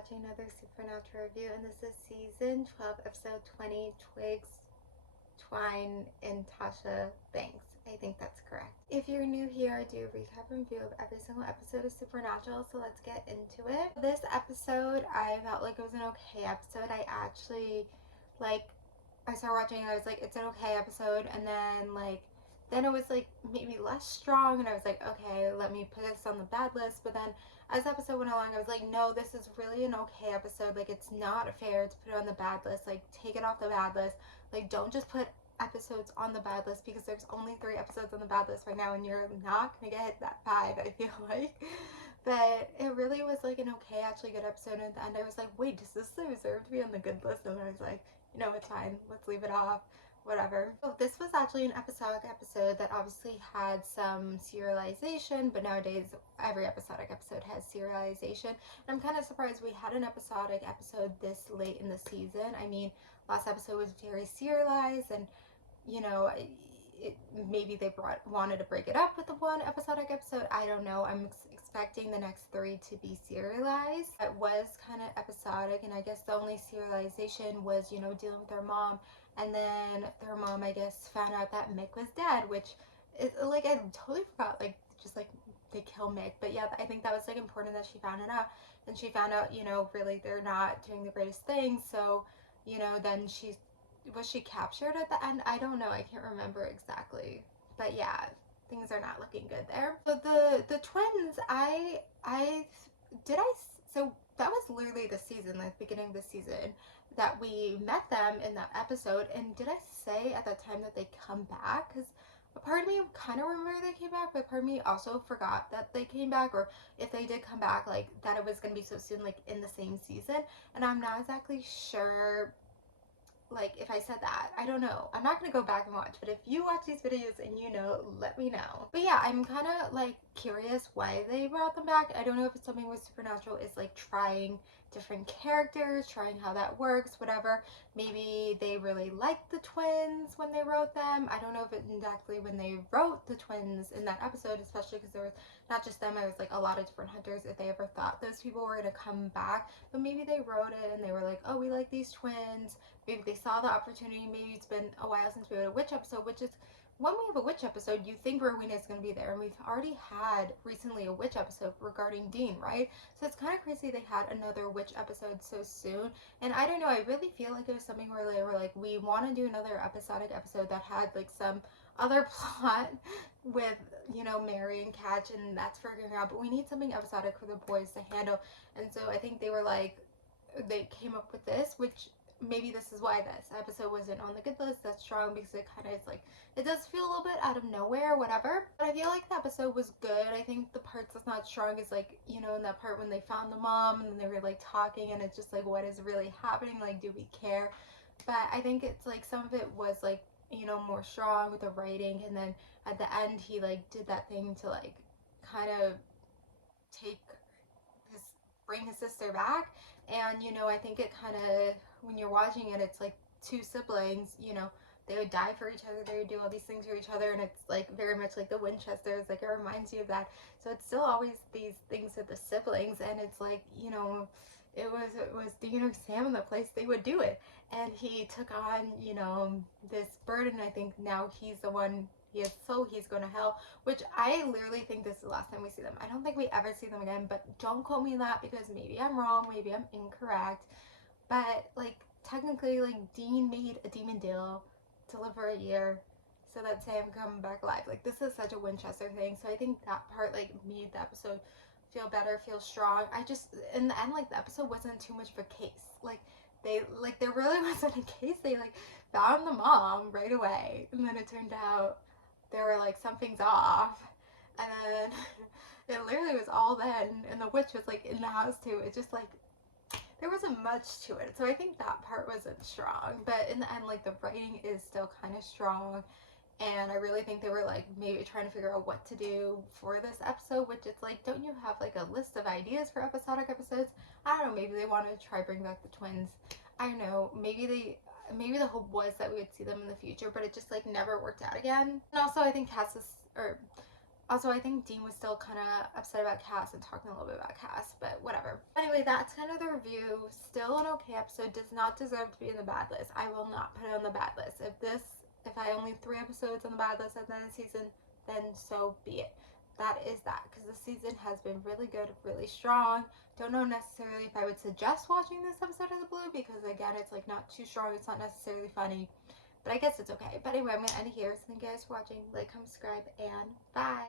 watching another Supernatural review, and this is season 12, episode 20, Twigs, Twine, and Tasha Banks. I think that's correct. If you're new here, I do a recap and review of every single episode of Supernatural, so let's get into it. This episode, I felt like it was an okay episode. I actually, I started watching and I was like, it's an okay episode, and then it was like maybe less strong, and I was like, okay, let me put this on the bad list. But then as the episode went along, I was like, no, this is really an okay episode. Like, it's not fair to put it on the bad list. Like, take it off the bad list. Like, don't just put episodes on the bad list, because there's only 3 episodes on the bad list right now, and you're not gonna get that 5, I feel like. But it really was like an okay, actually good episode. And at the end, I was like, wait, does this deserve to be on the good list? And I was like, you know, it's fine. Let's leave it off. Whatever. So this was actually an episodic episode that obviously had some serialization, but nowadays every episodic episode has serialization. And I'm kind of surprised we had an episodic episode this late in the season. I mean, last episode was very serialized, and you know, maybe they wanted to break it up with the one episodic episode. I don't know. I'm expecting the next 3 to be serialized. It was kind of episodic, and I guess the only serialization was, you know, dealing with her mom. And then her mom, I guess, found out that Mick was dead, which is like, I totally forgot, like, just like they kill Mick. But yeah, I think that was like important that she found it out. And she found out, you know, really they're not doing the greatest thing. So, you know, then was she captured at the end? I don't know. I can't remember exactly. But yeah, things are not looking good there. So the twins, so that was literally the season, like beginning of the season, that we met them in that episode. And did I say at that time that they come back? Because a part of me kind of remember they came back, but part of me also forgot that they came back, or if they did come back, like that it was going to be so soon, like in the same season. And I'm not exactly sure, like, if I said that. I don't know. I'm not gonna go back and watch, but if you watch these videos and you know, let me know. But yeah, I'm kind of like curious why they brought them back. I don't know if it's something with Supernatural is like trying different characters, trying how that works, whatever. Maybe they really liked the twins when they wrote them. I don't know if it exactly when they wrote the twins in that episode, especially because there was not just them, it was like a lot of different hunters, if they ever thought those people were gonna come back. But maybe they wrote it and they were like, oh, we like these twins. Maybe they saw the opportunity. Maybe it's been a while since we had a witch episode, which is, when we have a witch episode, you think Rowena is going to be there. And we've already had recently a witch episode regarding Dean, right? So it's kind of crazy they had another witch episode so soon. And I don't know, I really feel like it was something where they were like, we want to do another episodic episode that had like some other plot with, you know, Mary and Catch, and that's figuring out. But we need something episodic for the boys to handle. And so I think they were like, they came up with this, which maybe this is why this episode wasn't on the good list that's strong, because it kind of is like, it does feel a little bit out of nowhere, whatever. But I feel like the episode was good. I think the parts that's not strong is like, you know, in that part when they found the mom and they were like talking, and it's just like, what is really happening? Like, do we care? But I think it's like some of it was like, you know, more strong with the writing, and then at the end he like did that thing to like kind of bring his sister back. And you know, I think it kind of, when you're watching it, it's like 2 siblings, you know, they would die for each other, they would do all these things for each other, and it's like very much like the Winchesters, like it reminds you of that. So it's still always these things with the siblings, and it's like, you know, it was Dean or Sam in the place, they would do it. And he took on, you know, this burden. I think now he's the one, he is, so he's going to hell, which I literally think this is the last time we see them. I don't think we ever see them again, but don't quote me on that, because maybe I'm wrong, maybe I'm incorrect. But like, technically, like, Dean made a demon deal to live for a year so that Sam can come back alive. Like, this is such a Winchester thing. So I think that part like made the episode feel better, feel strong. I just, in the end, like, the episode wasn't too much of a case. Like, there really wasn't a case. They like found the mom right away, and then it turned out there were like something's off, and then it literally was all then, and the witch was like in the house too. It just like, there wasn't much to it. So I think that part wasn't strong, but in the end, like, the writing is still kind of strong. And I really think they were like maybe trying to figure out what to do for this episode, which it's like, don't you have like a list of ideas for episodic episodes? I don't know, maybe they wanted to try bring back the twins. I don't know, maybe the hope was that we would see them in the future, but it just like never worked out again. And also I think I think Dean was still kind of upset about Cass and talking a little bit about Cass, but whatever. Anyways, anyway, that's kind of the review. Still an okay episode. Does not deserve to be in the bad list. I will not put it on the bad list. If I only have 3 episodes on the bad list at the end of the season, then so be it. That is that, because the season has been really good, really strong. Don't know necessarily if I would suggest watching this episode of The Blue, because again, it's like not too strong. It's not necessarily funny, but I guess it's okay. But anyway, I'm gonna end it here. So thank you guys for watching. Like, comment, subscribe, and bye.